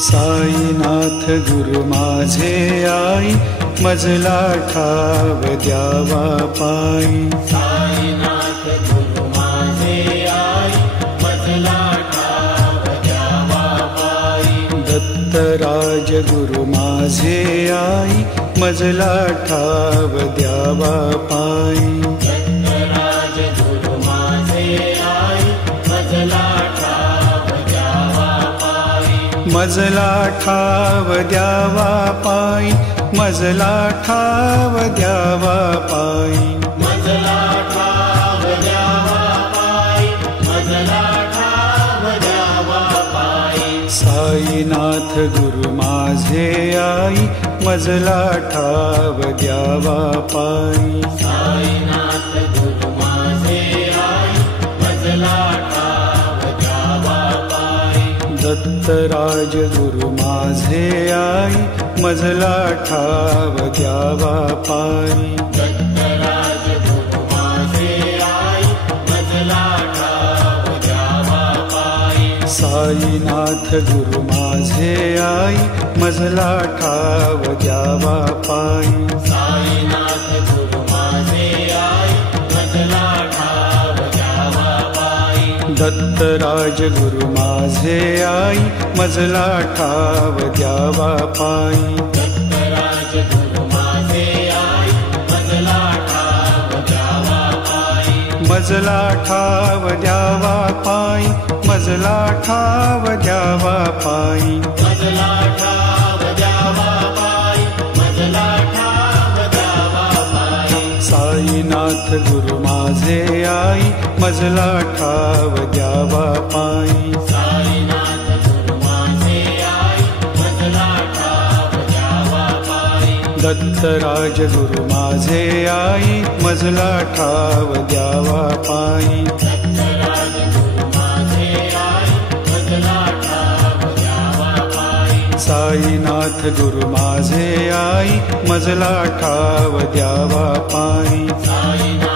साईनाथ गुरु माझे आई, मजला ठाव द्यावा पायी। साईनाथ गुरु माझे आई, मजला ठाव द्यावा पायी। दत्तराज गुरु माझे आई, मजला ठाव द्यावा पायी। दत्तराज गुरु माझे आई, मजला ठाव द्यावा पायी। मजला ठाव द्यावा पायी, मजला ठाव द्यावा पायी। मजला ठाव द्यावा पायी, मजला ठाव द्यावा पायी। साईनाथ गुरु माझे आई, मजला ठाव द्यावा पायी। साईनाथ गुरु माझे आई, मजला ठाव द्यावा पायी। दत्तराज गुरु माझे आई, मजला ठाव द्यावा पायी। दत्तराज गुरु माझे आई, मजला ठाव द्यावा पायी। साईनाथ गुरु माझे आई, मजला ठाव द्यावा पायी। साईनाथ गुरु माझे आई, मजला ठाव द्यावा पायी। दत्तराज गुरु माझे आई, मजला ठाव द्यावा पायी। दत्तराज गुरु माझे आई, मजला ठाव द्यावा पायी। मजला ठाव द्यावा पायी, मजला ठाव द्यावा पायी। मजला ठाव द्यावा पायी, मजला ठाव द्यावा पायी। साईनाथ गुरु माझे आई, मजला ठाव द्यावा पायी। साईनाथ गुरु माझे आई, मजला ठाव द्यावा पायी। दत्तराज गुरु माझे आई, मजला ठाव द्यावा पायी। दत्तराज गुरु माझे आई, मजला ठाव द्यावा पायी। साईनाथ गुरु माझे आई, मजला ठाव द्यावा पायी। साईनाथ